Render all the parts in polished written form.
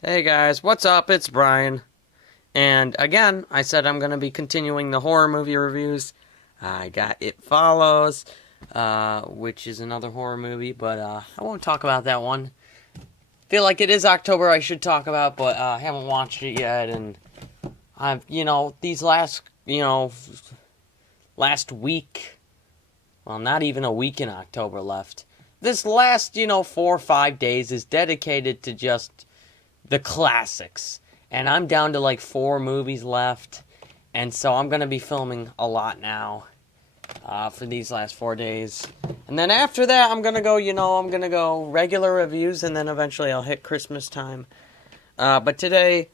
Hey guys, what's up? It's Brian. And again, I said I'm going to be continuing the horror movie reviews. I got It Follows, which is another horror movie, but I won't talk about that one. Feel like it is October I should talk about, but I haven't watched it yet. And these last week, well, not even a week in October left. This last, 4 or 5 days is dedicated to just the classics. And I'm down to like 4 movies left. And so I'm going to be filming a lot now for these last 4 days. And then after that, I'm going to go regular reviews. And then eventually I'll hit Christmas time. But today,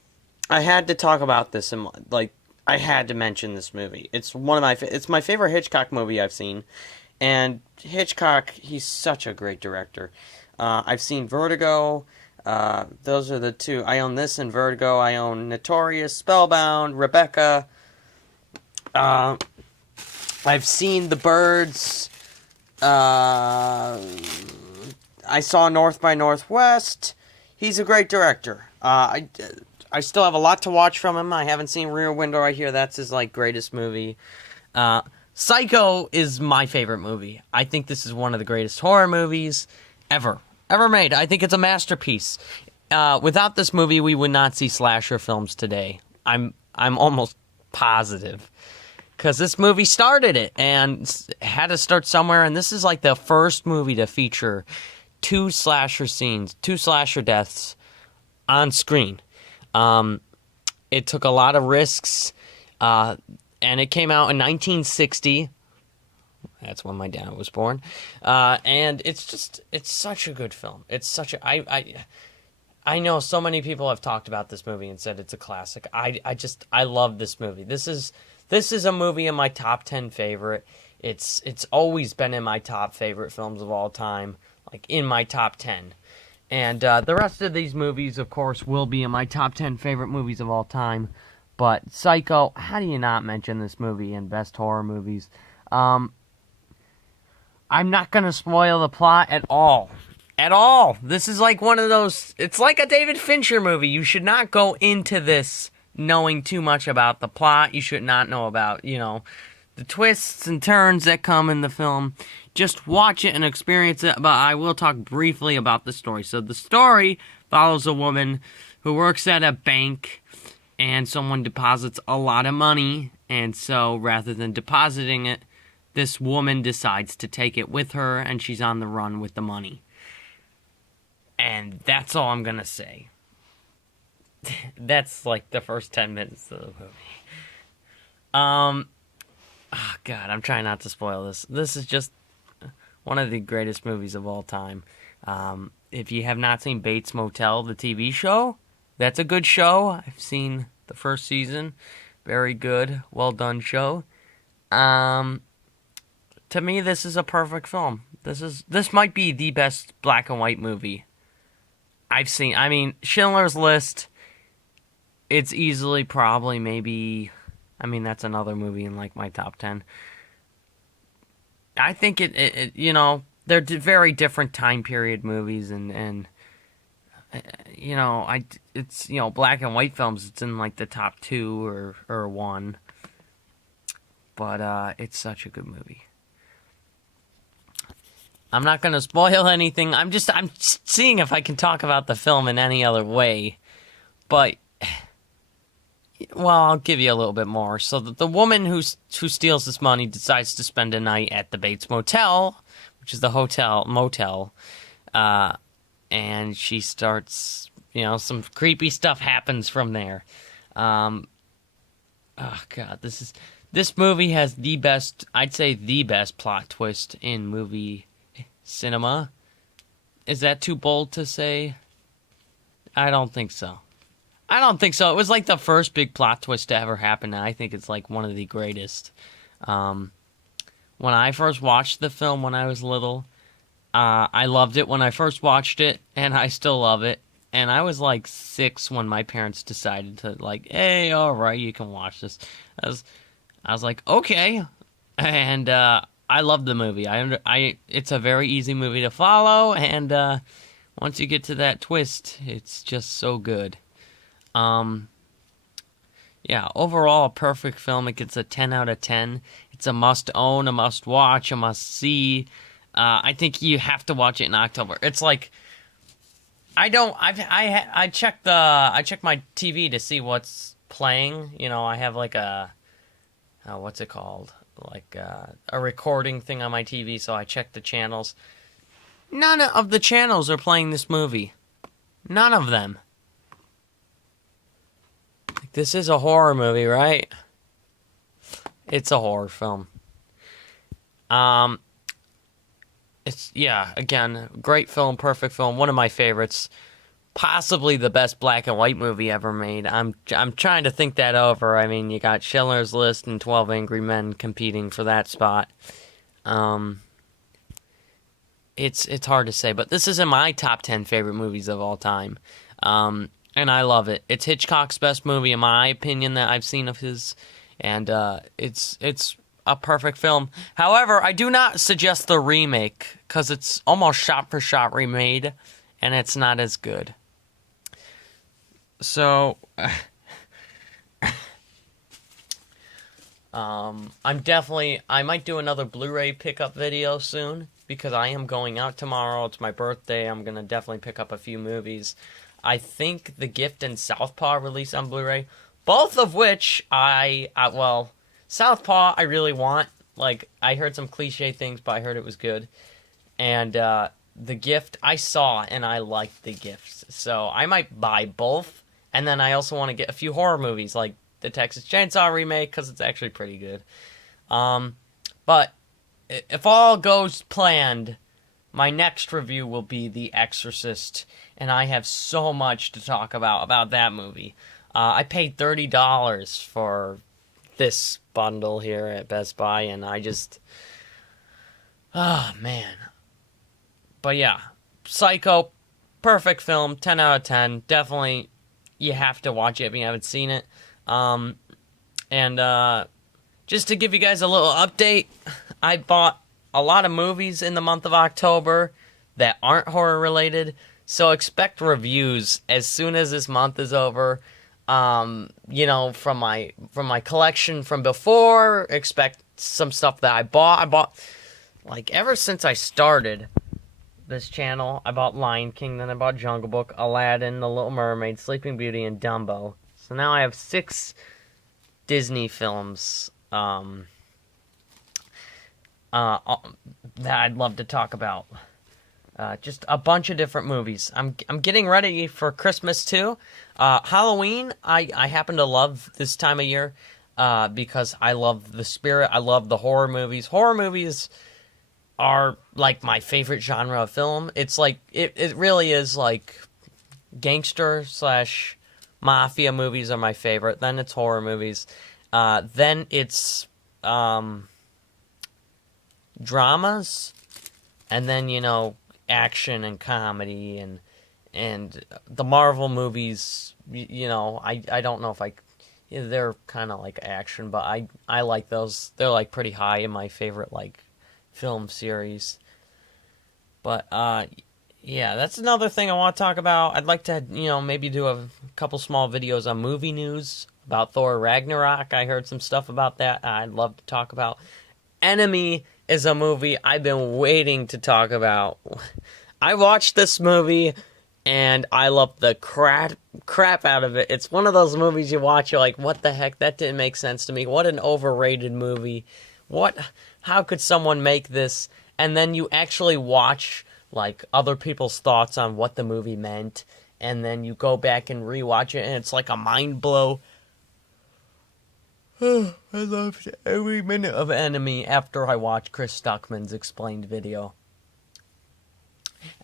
I had to talk about this. I had to mention this movie. It's it's my favorite Hitchcock movie I've seen. And Hitchcock, he's such a great director. I've seen Vertigo. Those are the two. I own this and Vertigo. I own Notorious, Spellbound, Rebecca. I've seen The Birds. I saw North by Northwest. He's a great director. I still have a lot to watch from him. I haven't seen Rear Window. I hear that's his greatest movie. Psycho is my favorite movie. I think this is one of the greatest horror movies ever made. I think it's a masterpiece. Without this movie, we would not see slasher films today. I'm almost positive, because this movie started it and had to start somewhere. And this is like the first movie to feature two slasher scenes, two slasher deaths on screen. It took a lot of risks, and it came out in 1960. That's when my dad was born. And it's such a good film. It's such a, I know so many people have talked about this movie and said it's a classic. I love this movie. This is a movie in my top 10 favorite. It's always been in my top favorite films of all time, like in my top 10. And the rest of these movies, of course, will be in my top 10 favorite movies of all time. But Psycho, how do you not mention this movie in best horror movies? I'm not going to spoil the plot at all. At all. This is like one of those... It's like a David Fincher movie. You should not go into this knowing too much about the plot. You should not know about, the twists and turns that come in the film. Just watch it and experience it. But I will talk briefly about the story. So the story follows a woman who works at a bank, and someone deposits a lot of money. And so rather than depositing it, this woman decides to take it with her, and she's on the run with the money. And that's all I'm going to say. That's like the first 10 minutes of the movie. Oh God, I'm trying not to spoil this. This is just one of the greatest movies of all time. If you have not seen Bates Motel, the TV show, that's a good show. I've seen the first season. Very good. Well done show. To me, this is a perfect film. This might be the best black and white movie I've seen. I mean, Schindler's List, it's easily probably maybe... I mean, that's another movie in like my top 10. I think they're very different time period movies, and it's black and white films. It's in like the top 2 or 1, but it's such a good movie. I'm not going to spoil anything. I'm seeing if I can talk about the film in any other way. But, well, I'll give you a little bit more. So the woman who steals this money decides to spend a night at the Bates Motel, which is the motel. And she starts, some creepy stuff happens from there. Oh, God, this movie has I'd say the best plot twist in movie cinema. Is that too bold to say? I don't think so. It was like the first big plot twist to ever happen, and I think it's like one of the greatest. When I first watched the film when I was little, I loved it when I first watched it, and I still love it. And I was like 6 when my parents decided to hey, alright, you can watch this. I was like, okay. And I love the movie. It's a very easy movie to follow, and Once you get to that twist, it's just so good. Yeah, overall, a perfect film. It gets a 10 out of 10. It's a must-own, a must-watch, a must-see. I think you have to watch it in October. It's like, I check my TV to see what's playing. You know, I have like a, what's it called? Like a recording thing on my TV, so I check the channels. None of the channels are playing this movie. None of them. This is a horror movie, right? It's a horror film. It's, yeah, again, great film, perfect film, one of my favorites. Possibly the best black and white movie ever made. I'm trying to think that over. I mean, you got Schindler's List and 12 Angry Men competing for that spot. It's hard to say, but this is in my top 10 favorite movies of all time. And I love it. It's Hitchcock's best movie, in my opinion, that I've seen of his. And it's a perfect film. However, I do not suggest the remake, because it's almost shot-for-shot remade, and it's not as good. So, I might do another Blu-ray pickup video soon, because I am going out tomorrow. It's my birthday. I'm going to definitely pick up a few movies. I think The Gift and Southpaw release on Blu-ray, both of which well, Southpaw I really want. Like, I heard some cliche things, but I heard it was good. And The Gift, I saw, and I liked The Gift. So I might buy both. And then I also want to get a few horror movies, like the Texas Chainsaw remake, because it's actually pretty good. But if all goes planned, my next review will be The Exorcist, and I have so much to talk about that movie. I paid $30 for this bundle here at Best Buy, and I just... Oh, man. But yeah, Psycho, perfect film, 10 out of 10. Definitely, you have to watch it if you haven't seen it. Just to give you guys a little update, I bought a lot of movies in the month of October that aren't horror related, so expect reviews as soon as this month is over. You know, from my collection from before, expect some stuff that I bought like ever since I started this channel. I bought Lion King, then I bought Jungle Book, Aladdin, The Little Mermaid, Sleeping Beauty, and Dumbo. So now I have 6 Disney films that I'd love to talk about. Just a bunch of different movies. I'm getting ready for Christmas too. Halloween, I happen to love this time of year because I love the spirit. I love the horror movies. Horror movies are like my favorite genre of film. It's like it really is like gangster / mafia movies are my favorite. Then it's horror movies. Then it's dramas, and then, you know, action and comedy and the Marvel movies. You know, I don't know if they're kind of like action, but I like those. They're like pretty high in my favorite like film series. But yeah, that's another thing I want to talk about. I'd like to, you know, maybe do a couple small videos on movie news about Thor Ragnarok. I heard some stuff about that I'd love to talk about. Enemy is a movie I've been waiting to talk about. I watched this movie, and I love the crap out of it. It's one of those movies you watch, you're like, what the heck? That didn't make sense to me. What an overrated movie. How could someone make this? And then you actually watch, like, other people's thoughts on what the movie meant, and then you go back and rewatch it, and it's like a mind blow. I loved every minute of Enemy after I watched Chris Stuckman's explained video.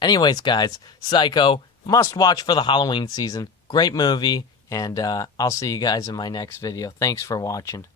Anyways, guys, Psycho, must watch for the Halloween season. Great movie, and I'll see you guys in my next video. Thanks for watching.